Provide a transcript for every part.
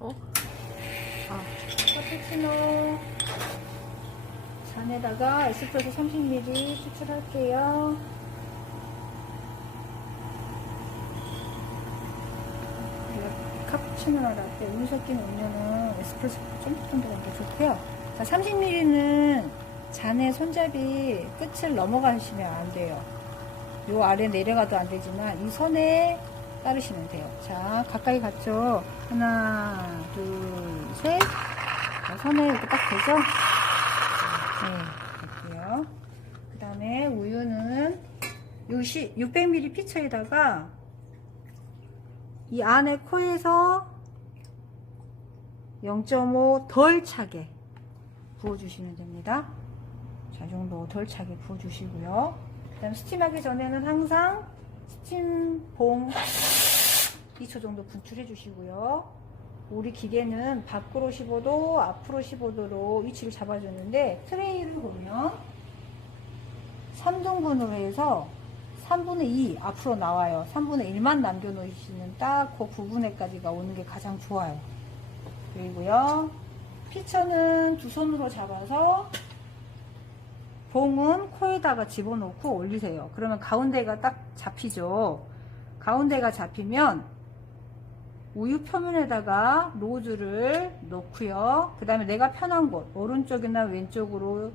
어? 아, 카푸치노 잔에다가 에스프레소 30ml 추출할게요. 이거 카푸치노나 라떼 우유 섞인 음료는 에스프레소 쫀득쫀득한 게 좋고요. 자, 30ml는 잔의 손잡이 끝을 넘어가시면 안 돼요. 요 아래 내려가도 안 되지만 이 선에 따르시면 돼요. 자, 가까이 갔죠? 하나, 둘, 셋. 자, 선에 이렇게 딱 되죠? 네, 됐고요. 그 다음에 우유는 60, 600ml 피처에다가 이 안에 코에서 0.5 덜 차게 부어주시면 됩니다. 자, 이 정도 덜 차게 부어주시고요. 그 다음 스팀하기 전에는 항상 스팀봉 2초 정도 분출해 주시고요. 우리 기계는 밖으로 15도, 앞으로 15도로 위치를 잡아주는데 트레이를 보면 3등분으로 해서 3분의 2 앞으로 나와요. 3분의 1만 남겨놓으시는 딱 그 부분에까지가 오는 게 가장 좋아요. 그리고요. 피처는 두 손으로 잡아서 봉은 코에다가 집어넣고 올리세요. 그러면 가운데가 딱 잡히죠. 가운데가 잡히면 우유 표면에다가 로즈를 넣고요. 그 다음에 내가 편한 곳, 오른쪽이나 왼쪽으로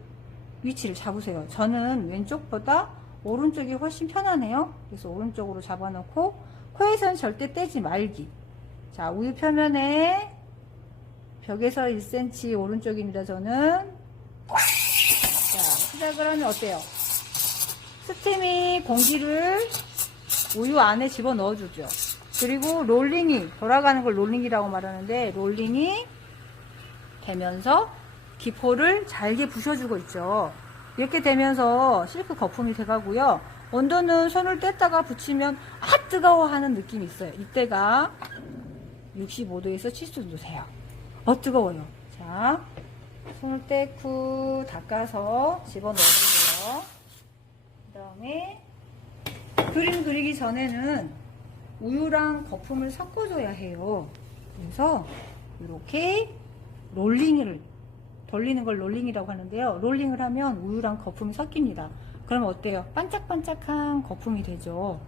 위치를 잡으세요. 저는 왼쪽보다 오른쪽이 훨씬 편하네요. 그래서 오른쪽으로 잡아놓고 코에서는 절대 떼지 말기. 자, 우유 표면에 벽에서 1cm 오른쪽입니다. 저는 자, 시작을 하면 어때요? 스팀이 공기를 우유 안에 집어 넣어주죠. 그리고 롤링이, 돌아가는 걸 롤링이라고 말하는데, 롤링이 되면서 기포를 잘게 부셔주고 있죠. 이렇게 되면서 실크 거품이 돼가고요. 온도는 손을 뗐다가 붙이면, 아, 뜨거워 하는 느낌이 있어요. 이때가 65도에서 70도 세요. 어, 뜨거워요. 자, 손을 떼고 닦아서 집어넣어주고요. 그 다음에 그림 그리기 전에는 우유랑 거품을 섞어줘야 해요. 그래서 이렇게 롤링을 돌리는 걸 롤링이라고 하는데요. 롤링을 하면 우유랑 거품이 섞입니다. 그러면 어때요? 반짝반짝한 거품이 되죠.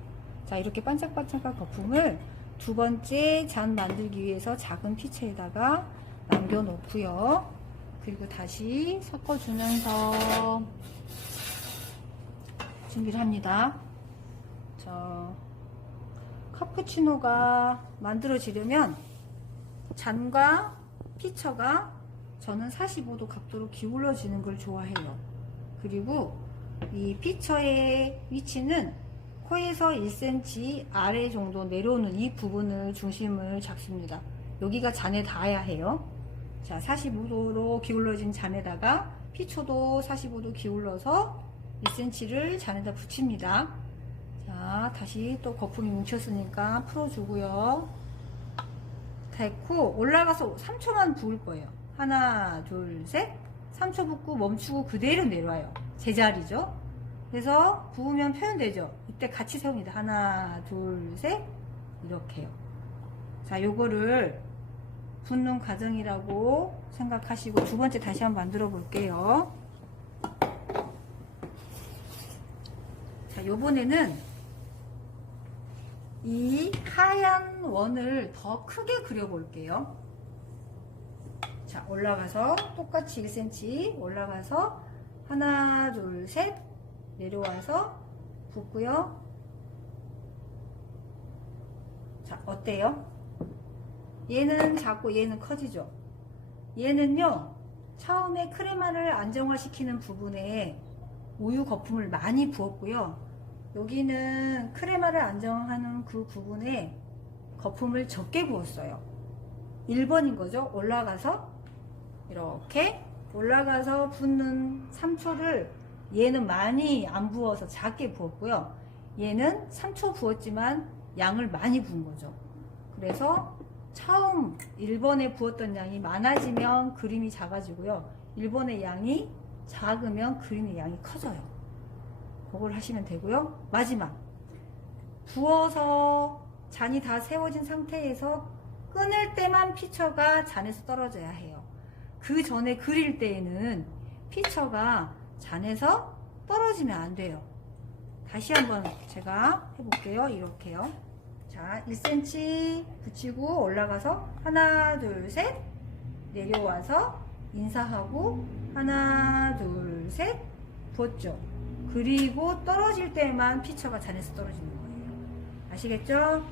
자, 이렇게 반짝반짝한 거품을 두 번째 잔 만들기 위해서 작은 피처에다가 남겨놓고요. 그리고 다시 섞어주면서 준비를 합니다. 저 카푸치노가 만들어지려면 잔과 피처가 저는 45도 각도로 기울어지는 걸 좋아해요. 그리고 이 피처의 위치는 코에서 1cm 아래 정도 내려오는 이 부분을 중심을 잡습니다. 여기가 잔에 닿아야 해요. 자, 45도로 기울어진 잔에다가 피초도 45도 기울어서 1cm를 잔에다 붙입니다. 자, 다시 또 거품이 뭉쳤으니까 풀어주고요. 됐고, 올라가서 3초만 부을 거예요. 하나, 둘, 셋. 3초 붓고 멈추고 그대로 내려와요. 제자리죠. 그래서 부으면 표현되죠. 이때 같이 세웁니다. 하나, 둘, 셋. 이렇게요. 자, 요거를 붓는 과정이라고 생각하시고 두 번째 다시 한번 만들어 볼게요. 자, 요번에는 이 하얀 원을 더 크게 그려 볼게요. 자, 올라가서 똑같이 1cm 올라가서 하나, 둘, 셋 내려와서 붓고요. 자, 어때요? 얘는 작고 얘는 커지죠. 얘는요, 처음에 크레마를 안정화시키는 부분에 우유 거품을 많이 부었고요. 여기는 크레마를 안정하는 그 부분에 거품을 적게 부었어요. 1번인 거죠. 올라가서 이렇게 올라가서 붓는 3초를 얘는 많이 안 부어서 작게 부었고요. 얘는 3초 부었지만 양을 많이 부은 거죠. 그래서 처음 1번에 부었던 양이 많아지면 그림이 작아지고요. 1번의 양이 작으면 그림의 양이 커져요. 그걸 하시면 되고요. 마지막 부어서 잔이 다 세워진 상태에서 끊을 때만 피처가 잔에서 떨어져야 해요. 그 전에 그릴 때에는 피처가 잔에서 떨어지면 안 돼요. 다시 한번 제가 해볼게요. 이렇게요. 자, 1cm 붙이고 올라가서 하나, 둘, 셋 내려와서 인사하고 하나, 둘, 셋 부었죠. 그리고 떨어질 때만 피처가 잔에서 떨어지는 거예요. 아시겠죠?